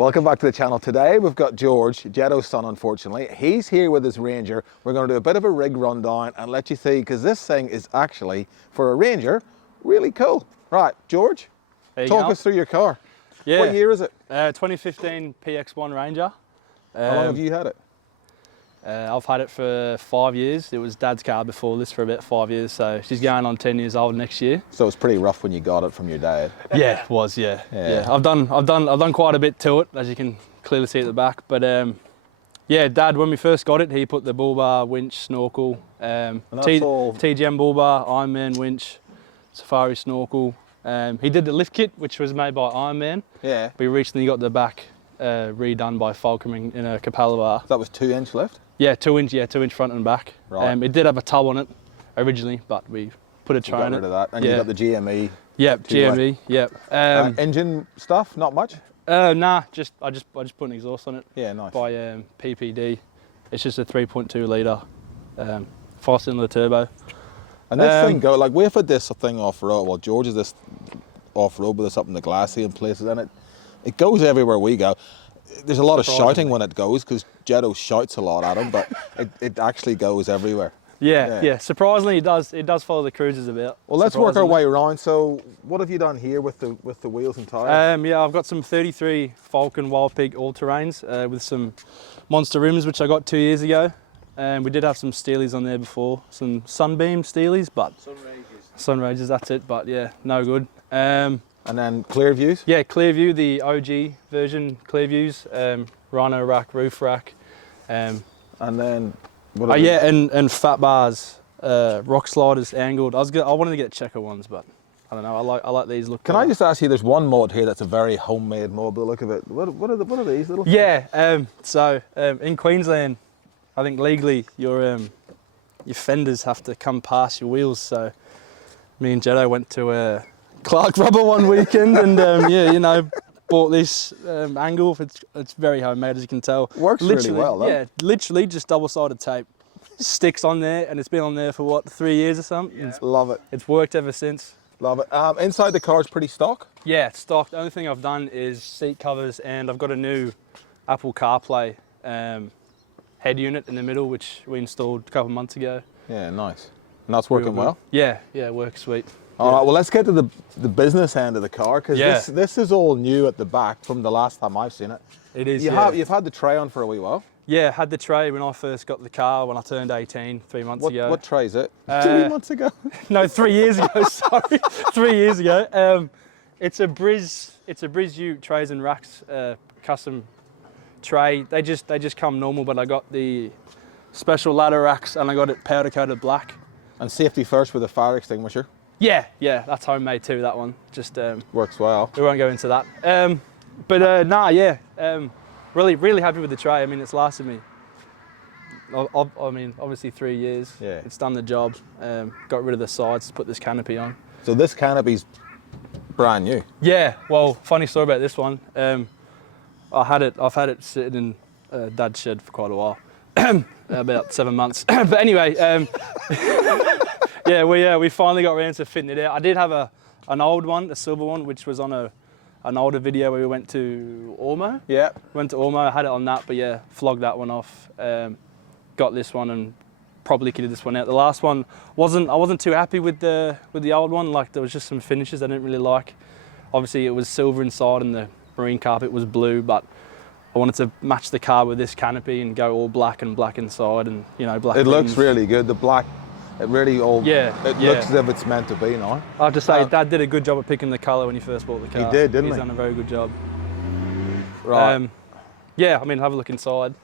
Welcome back to the channel. Today we've got George, Jetto's son, unfortunately. He's here with his Ranger. We're going to do a bit of a rig rundown and let you see, because this thing is actually, for a Ranger, really cool. Right, George, talk us through your car. Yeah. What year is it? 2015 PX1 Ranger. How long have you had it? I've had it for 5 years. It was Dad's car before this for about 5 years, so she's going on 10 years old next year. So it's pretty rough when you got it from your dad. Yeah, it was. Yeah. I've done quite a bit to it, as you can clearly see at the back. But yeah, Dad, when we first got it, he put the bull bar, winch, snorkel, TGM bull bar, Ironman winch, Safari snorkel. He did the lift kit, which was made by Ironman. Yeah. We recently got the back redone by Fulcrum in a Capella bar. That was 2-inch lift? Yeah, 2-inch front and back. Right. It did have a tub on it originally, but we put a tray on it. Got rid of that. And you got the GME. Yep, GME. Yep. Engine stuff, not much? Nah, I just put an exhaust on it. Yeah, nice. By PPD. It's just a 3.2 litre 5-cylinder turbo. And this thing like we've had this thing off road. Well, George is this off road with us up in the Glassy and places, and it goes everywhere we go. There's a lot of shouting when it goes because Jetto shouts a lot at him, but it actually goes everywhere. Yeah. Surprisingly, it does follow the cruisers a bit. Well, let's work our way around. So, what have you done here with the wheels and tyres? Yeah, I've got some 33 Falcon Wild Pig all-terrains with some monster rims, which I got 2 years ago. We did have some Steelies on there before, some Sunbeam Steelies, but Sunrages, that's it. But yeah, no good. And then Clearviews? Yeah, Clearview, the OG version Clearviews, Rhino rack, roof rack. And then and fat bars, rock sliders, angled. I wanted to get checker ones, but I don't know. I like these look. Can I just ask you? There's one mod here that's a very homemade mod. By the look of it, what are these little? Yeah. So in Queensland, I think legally your fenders have to come past your wheels. So me and Jetto went to Clark Rubber one weekend, and bought this angle. It's very homemade, as you can tell. Works really well, though. Yeah, literally just double-sided tape. Sticks on there, and it's been on there for what, 3 years or something? Yeah. Love it. It's worked ever since. Love it. Inside the car is pretty stock? Yeah, it's stock. The only thing I've done is seat covers, and I've got a new Apple CarPlay head unit in the middle, which we installed a couple of months ago. Yeah, nice. And that's working well? Yeah, it works sweet. All right, well, let's get to the business end of the car, because this is all new at the back from the last time I've seen it. It is, You've had the tray on for a wee while? Yeah, had the tray when I first got the car, when I turned 18, 3 months ago. What tray is it? 3 months ago? No, 3 years ago, sorry. 3 years ago. It's a Briz U trays and racks custom tray. They just come normal, but I got the special ladder racks and I got it powder coated black. And safety first with a fire extinguisher? Yeah, that's homemade too, that one. Just works well. We won't go into that. Really happy with the tray. I mean, it's lasted me, obviously 3 years. Yeah. It's done the job. Got rid of the sides to put this canopy on. So this canopy's brand new? Yeah, well, funny story about this one. I've had it sitting in Dad's shed for quite a while, about 7 months. But anyway, yeah, we finally got around to fitting it out. I did have an old one, a silver one, which was on an older video where we went to Ormo. Yeah. Went to Ormo, I had it on that, but yeah, flogged that one off. Got this one and probably kitted this one out. The last one I wasn't too happy with the old one. Like, there was just some finishes I didn't really like. Obviously it was silver inside and the marine carpet was blue, but I wanted to match the car with this canopy and go all black and black inside, and black. It looks really good. The black, it really looks as if it's meant to be now. I have to say, Dad did a good job of picking the colour when he first bought the car. He did, didn't he? He's done a very good job. Right. Yeah, I mean, have a look inside.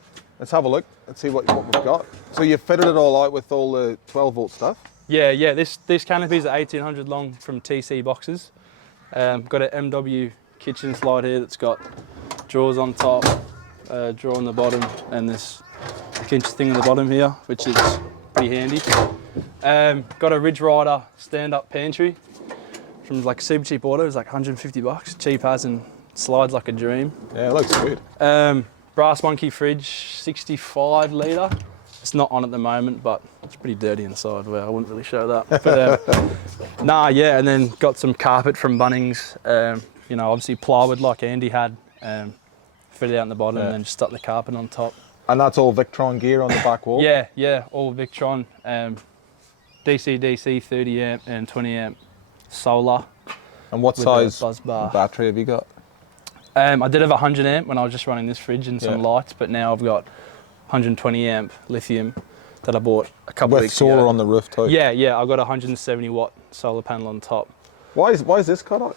Let's have a look. Let's see what we've got. So you fitted it all out with all the 12-volt stuff? Yeah. This canopy is 1800 long from TC Boxes. Got an MW kitchen slide here that's got drawers on top, drawer on the bottom, and this kinch thing on the bottom here, which is pretty handy. Got a Ridge Rider stand-up pantry from like Super Cheap Auto. It was like 150 bucks. Cheap as and slides like a dream. Yeah, it looks good. Brass Monkey fridge, 65 litre. It's not on at the moment, but it's pretty dirty inside. Well, I wouldn't really show that. But and then got some carpet from Bunnings. Obviously plywood like Andy had. fit it out in the bottom, Yeah. and then just stuck the carpet on top. And that's all Victron gear on the back wall? Yeah, yeah, all Victron, DC 30 amp and 20 amp solar. And what with a size buzz bar. battery have you got? I did have 100 amp when I was just running this fridge and some Yeah. lights, but now I've got 120 amp lithium that I bought a couple With weeks solar ago. on the roof too? Yeah, yeah, I've got a 170 watt solar panel on top. Why is this cut out?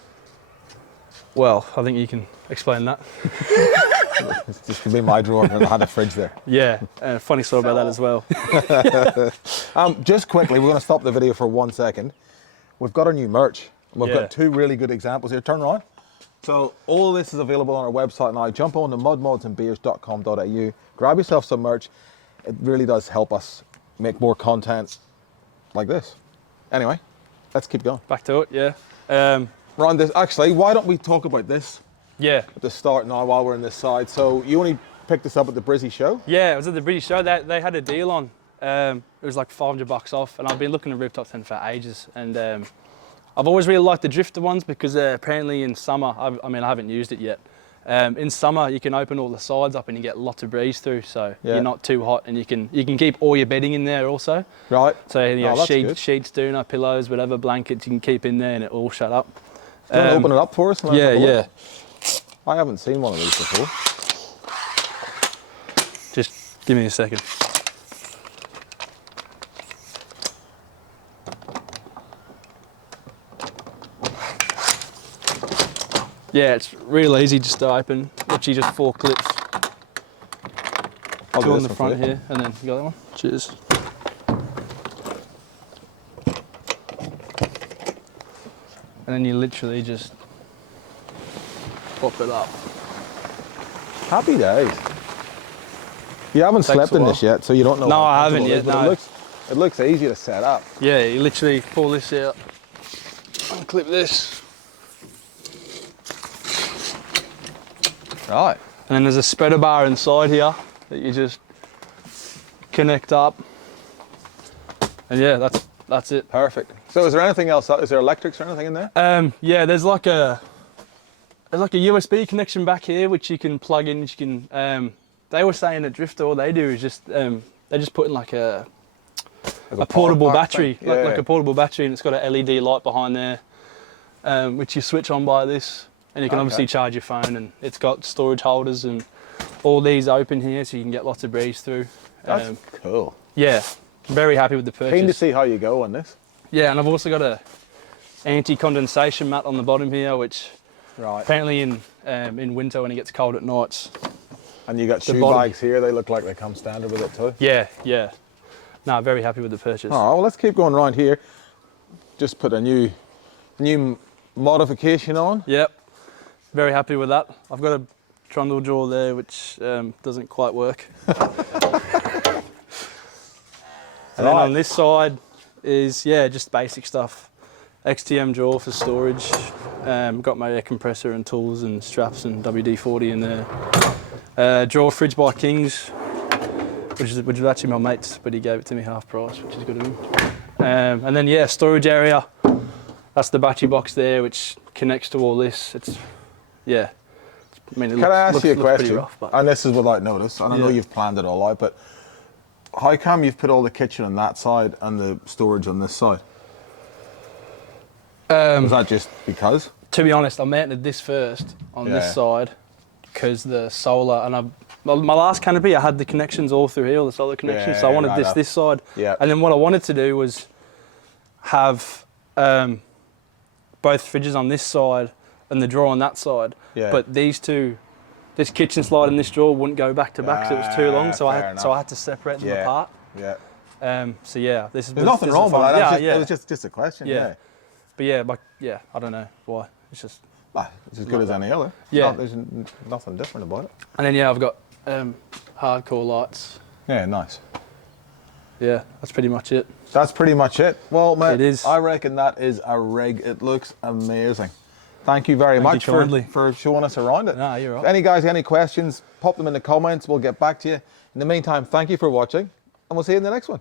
Well, I think you can explain that. This could be my drawer and I had a fridge there. Yeah, funny story about that as well. Just quickly, we're going to stop the video for 1 second. We've got our new merch. We've Yeah. got 2 really good examples here. Turn around. So all this is available on our website now. Jump on to mudmodsandbeers.com.au. Grab yourself some merch. It really does help us make more content like this. Anyway, let's keep going. Back to it, yeah. Ron, actually, why don't we talk about this Yeah, at the start now while we're on this side? So you only picked this up at the Brizzy show? yeah, it was at the British show. They had a deal on. It was like $500 off, and I've been looking at Riptop 10 for ages. And I've always really liked the drifter ones because apparently in summer, I haven't used it yet. In summer, you can open all the sides up and you get lots of breeze through, so Yeah. you're not too hot, and you can keep all your bedding in there also. Right. So you know, Oh, that's good. sheets, doona, pillows, whatever, blankets you can keep in there, and it all shut up. Do you want to open it up for us? And let's Yeah, have a look? yeah. I haven't seen one of these before. Just give me a second. Yeah, it's real easy just to open. Literally just 4 clips. I'll Two do on this the one front for you. here, and then you got that one. Cheers. And then you literally just pop it up. Happy days. You haven't Takes slept a in while. this yet, so you don't know. No, how I haven't comfortable it is, yet, but no. It looks easy to set up. Yeah, you literally pull this out, unclip this, Right. and then there's a spreader bar inside here that you just connect up. And yeah, that's it. Perfect. So is there anything else? Is there electrics or anything in there? Yeah, there's like a USB connection back here which you can plug in. You can. They were saying at Drifter, all they do is just they just put in like a portable power pack battery, thing? like a portable battery, and it's got a LED light behind there, which you switch on by this, and you can obviously charge your phone. And it's got storage holders and all these open here, so you can get lots of breeze through. That's cool. Yeah, very happy with the purchase. Keen to see how you go on this. Yeah, and I've also got a anti-condensation mat on the bottom here, which Right. apparently in winter when it gets cold at nights. And you got The shoe bottom. bags here. They look like they come standard with it too. Yeah, yeah. No, very happy with the purchase. Oh, well, let's keep going around here. Just put a new modification on. Yep, very happy with that. I've got a trundle jaw there which doesn't quite work. And then on this side is, yeah, just basic stuff. XTM jaw for storage. Got my air compressor and tools and straps and WD-40 in there. Draw fridge by Kings, which is actually my mate's, but he gave it to me half price, which is good of him. And then yeah, storage area. That's the battery box there, which connects to all this. It's, yeah. I mean, it Can I ask you a looks pretty question? rough, but And this is without notice, and I know Yeah. you've planned it all out, but how come you've put all the kitchen on that side and the storage on this side? Was that just because? to be honest, I mounted this first on Yeah. this side because the solar, and my last canopy, I had the connections all through here, all the solar connections, so I Yeah, wanted right up. this side. Yeah. And then what I wanted to do was have both fridges on this side and the drawer on that side. Yeah. But these two, this kitchen slide and this drawer wouldn't go back to back, so it was too long. So I fair had to separate them Yeah. apart. Yeah. So yeah, this is. There's nothing wrong with that. Yeah, It was just a question. Yeah. Yeah. But yeah, I don't know why. It's just. Ah, it's as good as any other. Yeah. There's nothing different about it. And then yeah, I've got hardcore lights. Yeah, nice. Yeah, that's pretty much it. That's pretty much it. Well, mate, It is. I reckon that is a rig. It looks amazing. Thank you very Thank much you kindly. for showing us around it. Nah, you're right. If any guys, any questions, pop them in the comments. We'll get back to you. In the meantime, thank you for watching, and we'll see you in the next one.